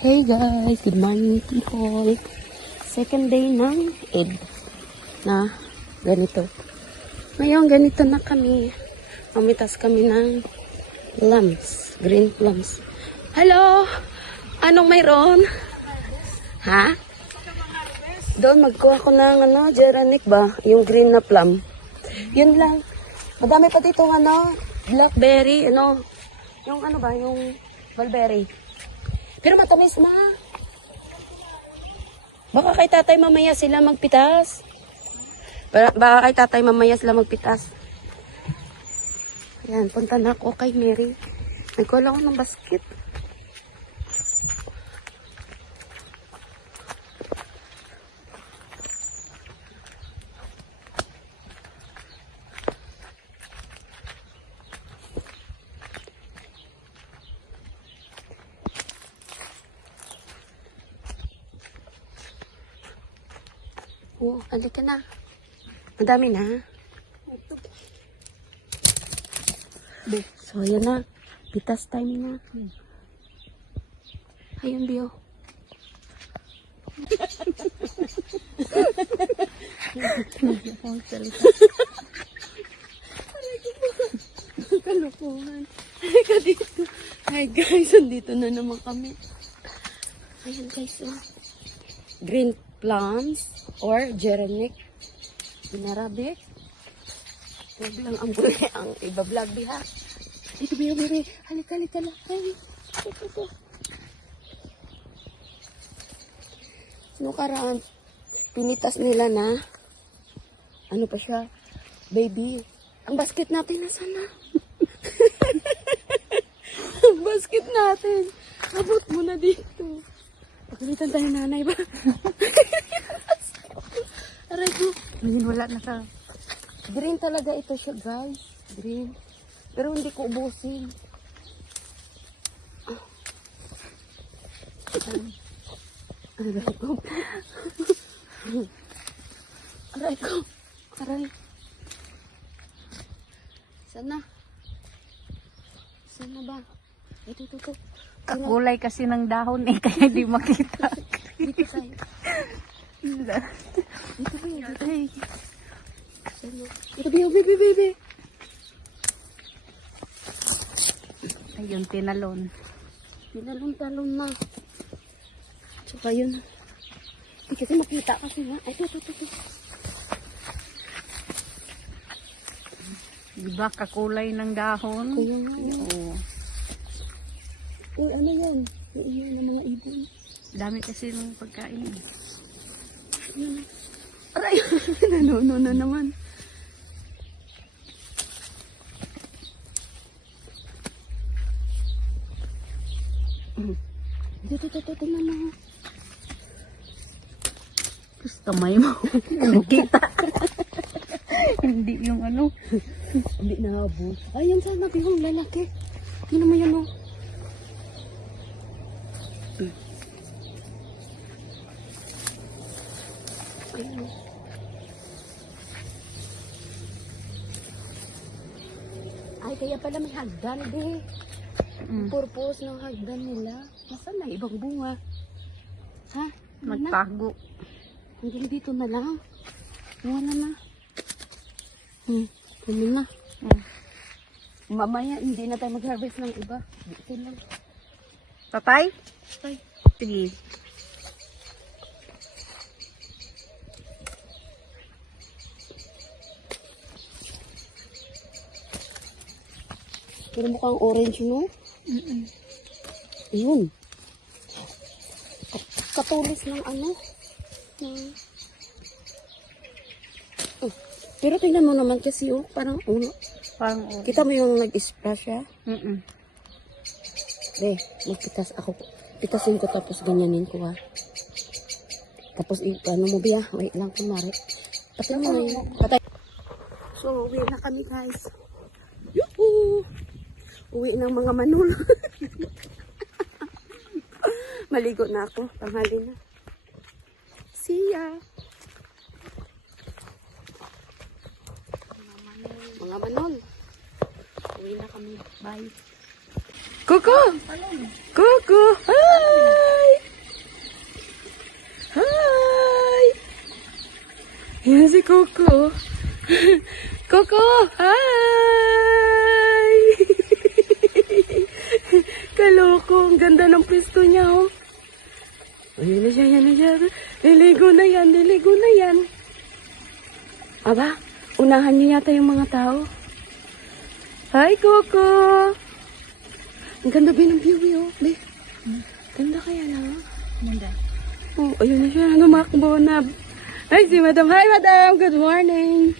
Hey guys, good morning people. Second day ng Eid na ganito. Ngayon ganito na kami. Mamitas kami ng plums, green plums. Hello! Anong mayroon? Ha? Doon magkuha ko ng Geranic ba? Yung green na plum. Yun lang. Madami pa dito blackberry, yung yung mulberry. Pero matamis na. Baka kay tatay mamaya sila magpitas. Baka kay tatay mamaya sila magpitas. Ayan, punta na ako kay Mary. Nagkuha ako ng basket. Oh, alik ka na. Madami na. So, ayan na. Pitas time na. Ayun, Bio. Kalukuhan. Ay, ka dito. Hi guys, andito na naman kami. Ayan guys, green plums or Geranic in Arabic. Huwag lang ang iba-vlog diha. Ito ba yung Mary? Halika lang. Ay, ito. Nung karaan, pinitas nila na, ano pa siya, baby. Ang basket natin, nasa na? Ang basket natin. Abot mo na dito. Pagkalitan tayo nanay ba? Aray ko. Ngayon wala na sa... Green talaga ito siya guys. Green. Pero hindi ko ubusin. Aray ko. Aray ko. Aray. Sana. Sana ba? Ito. Kakulay kasi ng dahon kaya di makita. Dito tayo. Dito tayo. Ito, baby. Ayun, tinalon. Tinalon-talon na. Tsaka yun. Hindi kasi makita kasi nga. Ay, ito. Diba kakulay ng dahon? Kaya nga. Oo. Uy, ano yan? Iiyan ng mga ibon. Dami kasi ng pagkain. Ayan. Aray! Nanuno na naman. Ito na mo. Tapos kamay mo. Nakita. Hindi yung ano. Hindi na habo. Ay, yan sana yung lalaki. Yun naman yan o. Ayun. Ay, kaya pala may hagdan, be. Ang purpose ng hagdan nila. Nasaan na ibang bunga? Ha? Magtago. Hanggang dito na lang. Wala na. Ano na. Mamaya, hindi na tayo mag-harvest ng iba. Dito lang. Tatay? Tay. Sige. Pero mukhang orange, no? Ayun. Katulis ng Pero tingnan mo naman kasi, parang Parang kita mo yung nag-splash siya? Magpitas ako. Pitasin ko tapos ganyanin ko, ha. Tapos, mo biya? Wait lang, kumari. Patay mo na yun. Patay. So, uwi na kami, guys. Yuhuu! Uwi ng mga manul. Maligo na ako. Tanghali na. See ya! Mga manol. Uwi na kami. Bye. Kuko! Kuko! Hi! Coco. Coco, hi! Kaloko, ang ganda ng pwesto niya, oh. Ayun na siya, yan na siya. Liligo na yan, liligo na yan. Aba, unahan niyo yata yung mga tao. Hi, Coco! Ang ganda ba ng view, oh. Be, ganda kaya na, oh. Ganda. Oh, ayun na siya, lumakbo na. Ay, si Madam. Hi, Madam. Good morning.